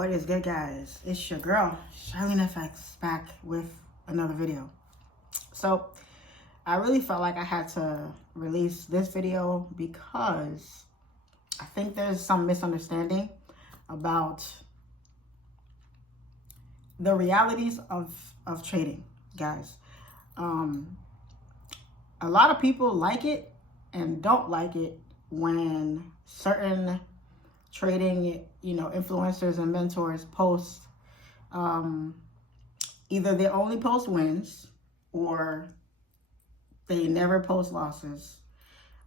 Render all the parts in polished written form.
What is good, guys? It's your girl, SIMPLEFX, back with another video. So I really felt like I had to release this video because I think there's some misunderstanding about the realities of trading, guys. A lot of people like it and don't like it when certain trading, influencers and mentors post either they only post wins, or they never post losses,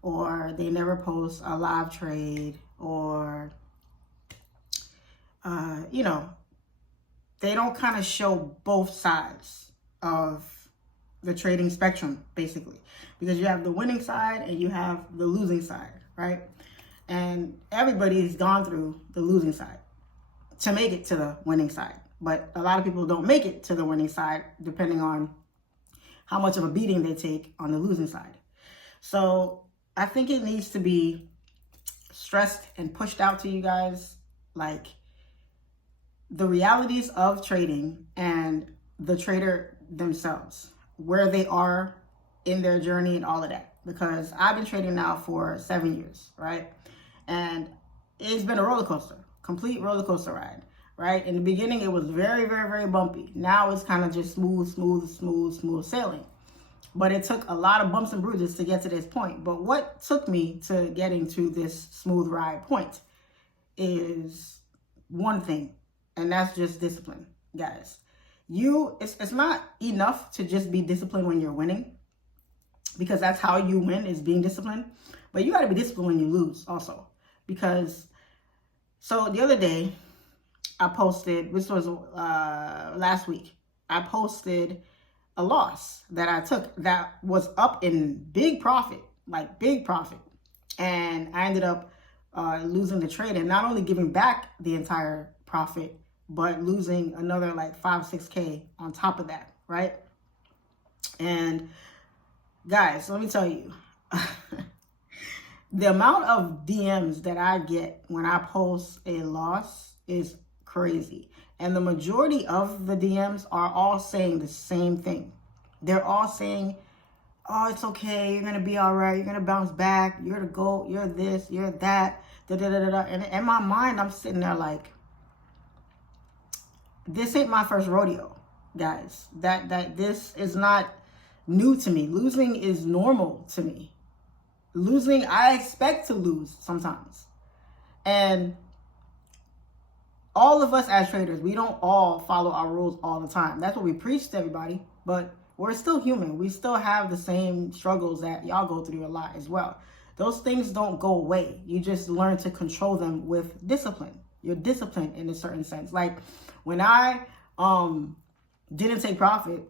or they never post a live trade, or they don't kind of show both sides of the trading spectrum, basically, because you have the winning side and you have the losing side, right? And everybody's gone through the losing side to make it to the winning side. But a lot of people don't make it to the winning side, depending on how much of a beating they take on the losing side. So I think it needs to be stressed and pushed out to you guys, like the realities of trading and the trader themselves, where they are in their journey and all of that. Because I've been trading now for 7 years, right? And it's been a roller coaster, complete roller coaster ride, right? In the beginning, it was very, very, very bumpy. Now it's kind of just smooth sailing. But it took a lot of bumps and bruises to get to this point. But what took me to getting to this smooth ride point is one thing, and that's just discipline, guys. It's not enough to just be disciplined when you're winning, because that's how you win, is being disciplined. But you got to be disciplined when you lose also. Because, so the other day, I posted, this was last week, I posted a loss that I took that was up in big profit, like big profit. And I ended up losing the trade, and not only giving back the entire profit, but losing another like 5-6K on top of that, right? And guys, let me tell you, the amount of DMs that I get when I post a loss is crazy. And the majority of the DMs are all saying the same thing. They're all saying, oh, it's okay, you're going to be all right, you're going to bounce back, you're the GOAT, you're this, you're that, da-da-da-da-da. And in my mind, I'm sitting there like, this ain't my first rodeo, guys. That this is not new to me. Losing is normal to me. Losing, I expect to lose sometimes. And all of us as traders, we don't all follow our rules all the time. That's what we preach to everybody, but we're still human. We still have the same struggles that y'all go through a lot as well. Those things don't go away. You just learn to control them with discipline. You're disciplined in a certain sense. Like when I didn't take profit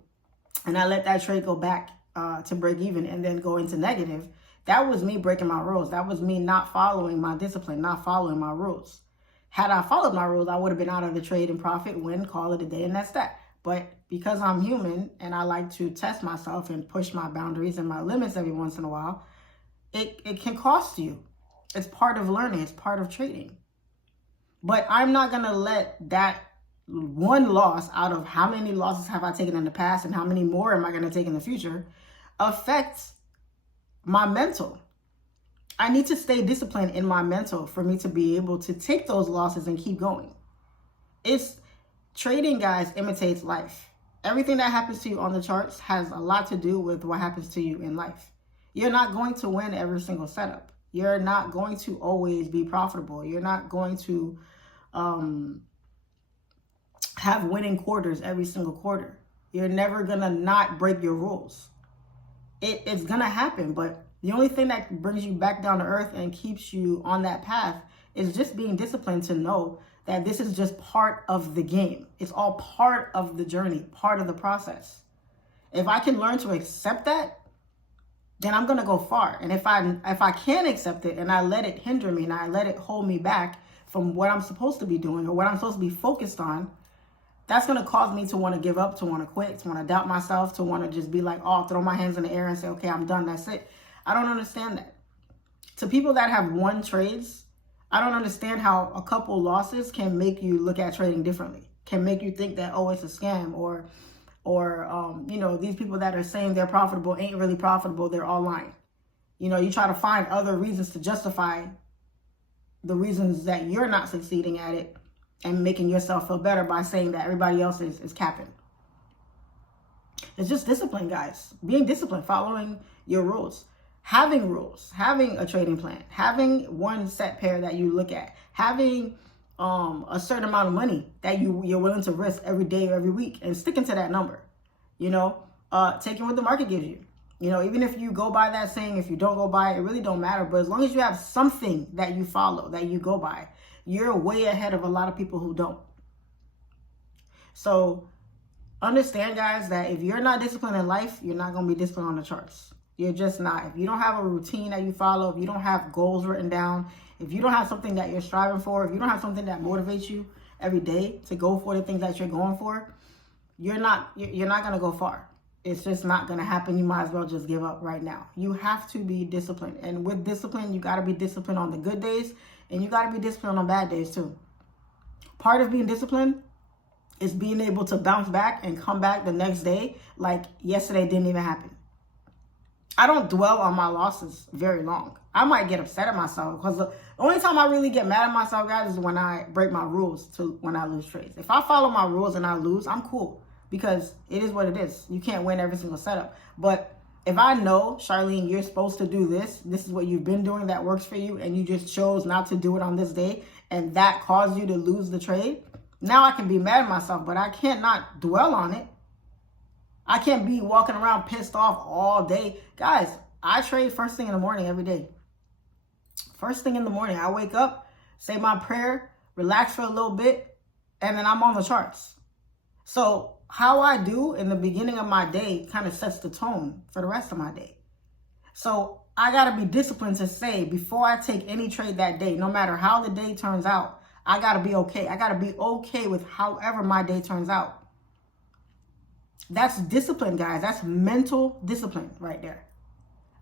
and I let that trade go back to break even and then go into negative, that was me breaking my rules. That was me not following my discipline, not following my rules. Had I followed my rules, I would have been out of the trade and profit, win, call it a day, and that's that. But because I'm human and I like to test myself and push my boundaries and my limits every once in a while, it can cost you. It's part of learning. It's part of trading. But I'm not going to let that one loss out of how many losses have I taken in the past and how many more am I going to take in the future affect my mental. I need to stay disciplined in my mental for me to be able to take those losses and keep going. It's trading, guys, imitates life. Everything that happens to you on the charts has a lot to do with what happens to you in life. You're not going to win every single setup. You're not going to always be profitable. You're not going to have winning quarters every single quarter. You're never going to not break your rules. It's going to happen, but the only thing that brings you back down to earth and keeps you on that path is just being disciplined to know that this is just part of the game. It's all part of the journey, part of the process. If I can learn to accept that, then I'm going to go far. And if I can't accept it and I let it hinder me and I let it hold me back from what I'm supposed to be doing or what I'm supposed to be focused on, that's going to cause me to want to give up, to want to quit, to want to doubt myself, to want to just be like, oh, throw my hands in the air and say, okay, I'm done. That's it. I don't understand that. To people that have won trades, I don't understand how a couple losses can make you look at trading differently, can make you think that, oh, it's a scam, or you know, these people that are saying they're profitable ain't really profitable. They're all lying. You know, you try to find other reasons to justify the reasons that you're not succeeding at it and making yourself feel better by saying that everybody else is capping. It's just discipline, guys. Being disciplined, following your rules. Having rules, having a trading plan, having one set pair that you look at, having a certain amount of money that you're willing to risk every day or every week, and sticking to that number. You know, taking what the market gives you. You know, even if you go by that saying, if you don't go by it, it really don't matter. But as long as you have something that you follow, that you go by, you're way ahead of a lot of people who don't. So understand, guys, that if you're not disciplined in life, you're not going to be disciplined on the charts. You're just not. If you don't have a routine that you follow, if you don't have goals written down, if you don't have something that you're striving for, if you don't have something that motivates you every day to go for the things that you're going for, you're not going to go far. It's just not going to happen. You might as well just give up right now. You have to be disciplined. And with discipline, you got to be disciplined on the good days, and you got to be disciplined on bad days too. Part of being disciplined is being able to bounce back and come back the next day like yesterday didn't even happen. I don't dwell on my losses very long. I might get upset at myself because the only time I really get mad at myself, guys, is when I break my rules when I lose trades. If I follow my rules and I lose, I'm cool because it is what it is. You can't win every single setup. But if I know, Charlene, you're supposed to do this, this is what you've been doing that works for you, and you just chose not to do it on this day, and that caused you to lose the trade, now I can be mad at myself, but I can't not dwell on it. I can't be walking around pissed off all day. Guys, I trade first thing in the morning every day. First thing in the morning, I wake up, say my prayer, relax for a little bit, and then I'm on the charts. So how I do in the beginning of my day kind of sets the tone for the rest of my day. So I got to be disciplined to say before I take any trade that day, no matter how the day turns out, I got to be okay. I got to be okay with however my day turns out. That's discipline, guys. That's mental discipline right there.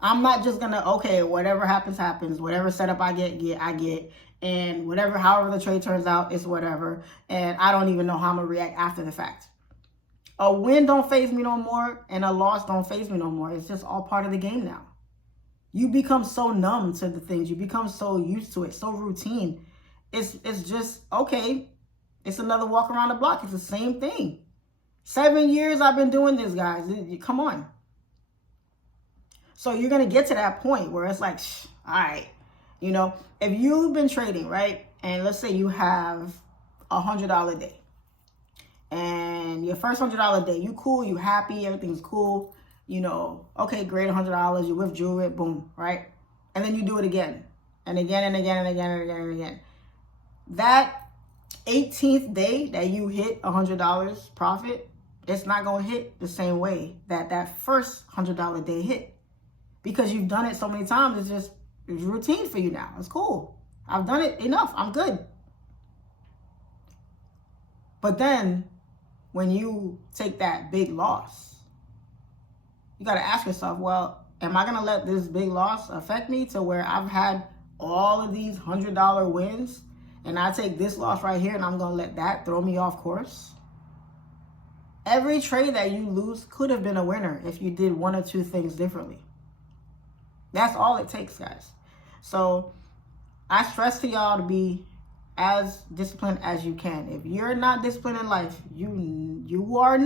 I'm not just going to, okay, whatever happens, happens. Whatever setup I get, I get. And whatever, however the trade turns out, it's whatever. And I don't even know how I'm going to react after the fact. A win don't faze me no more, and a loss don't faze me no more. It's just all part of the game now. You become so numb to the things. You become so used to it, so routine. It's just, okay, it's another walk around the block. It's the same thing. 7 years I've been doing this, guys. Come on. So you're going to get to that point where it's like, all right, you know, if you've been trading, right? And let's say you have $100 day. And your first $100 day, you cool, you happy, everything's cool. You know, okay, great, $100, you withdrew it, boom, right? And then you do it again. And again, and again, and again, and again, and again. That 18th day that you hit $100 profit, it's not going to hit the same way that first $100 day hit. Because you've done it so many times, it's routine for you now. It's cool. I've done it enough. I'm good. But then when you take that big loss, you got to ask yourself, well, am I going to let this big loss affect me to where I've had all of these $100 wins and I take this loss right here and I'm going to let that throw me off course? Every trade that you lose could have been a winner if you did one or two things differently. That's all it takes, guys. So I stress to y'all to be as disciplined as you can. If you're not disciplined in life, you will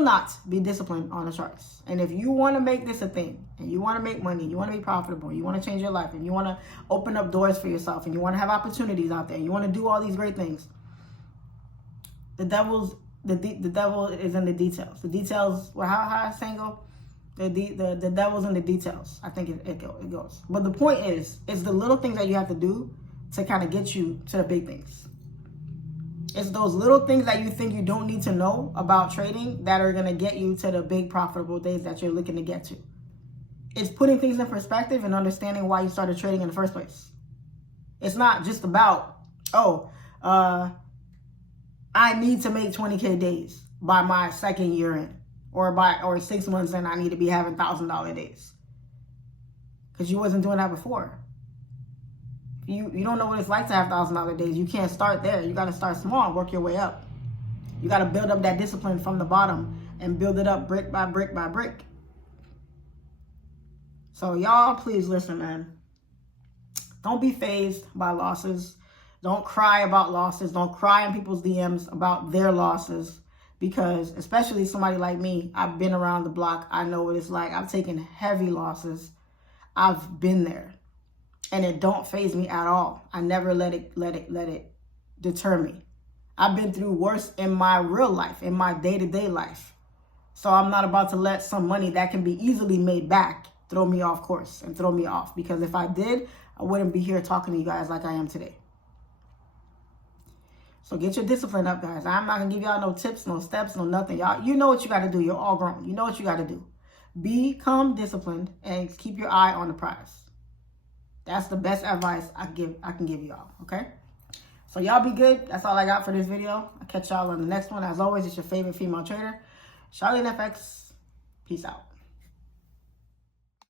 not be disciplined on the charts. And if you want to make this a thing, and you want to make money, you want to be profitable, you want to change your life, and you want to open up doors for yourself, and you want to have opportunities out there, and you want to do all these great things, the devil is in the details. The details, well, how I saying go? The devil's in the details. I think it goes. But the point is, it's the little things that you have to do to kind of get you to the big things. It's those little things that you think you don't need to know about trading that are going to get you to the big profitable days that you're looking to get to. It's putting things in perspective and understanding why you started trading in the first place. It's not just about, I need to make 20K days by my second year in. Or 6 months in, I need to be having $1,000 days. Because you wasn't doing that before. You don't know what it's like to have $1,000 days. You can't start there. You got to start small and work your way up. You got to build up that discipline from the bottom and build it up brick by brick by brick. So y'all, please listen, man. Don't be fazed by losses. Don't cry about losses. Don't cry in people's DMs about their losses, because especially somebody like me, I've been around the block. I know what it's like. I've taken heavy losses. I've been there, and it don't faze me at all. I never let it deter me. I've been through worse in my real life, in my day-to-day life. So I'm not about to let some money that can be easily made back throw me off course and throw me off, because if I did, I wouldn't be here talking to you guys like I am today. So get your discipline up, guys. I'm not going to give y'all no tips, no steps, no nothing. Y'all, you know what you got to do. You're all grown. You know what you got to do. Become disciplined and keep your eye on the prize. That's the best advice I can give y'all, okay? So y'all be good. That's all I got for this video. I'll catch y'all on the next one. As always, it's your favorite female trader, FYNTURA. Peace out.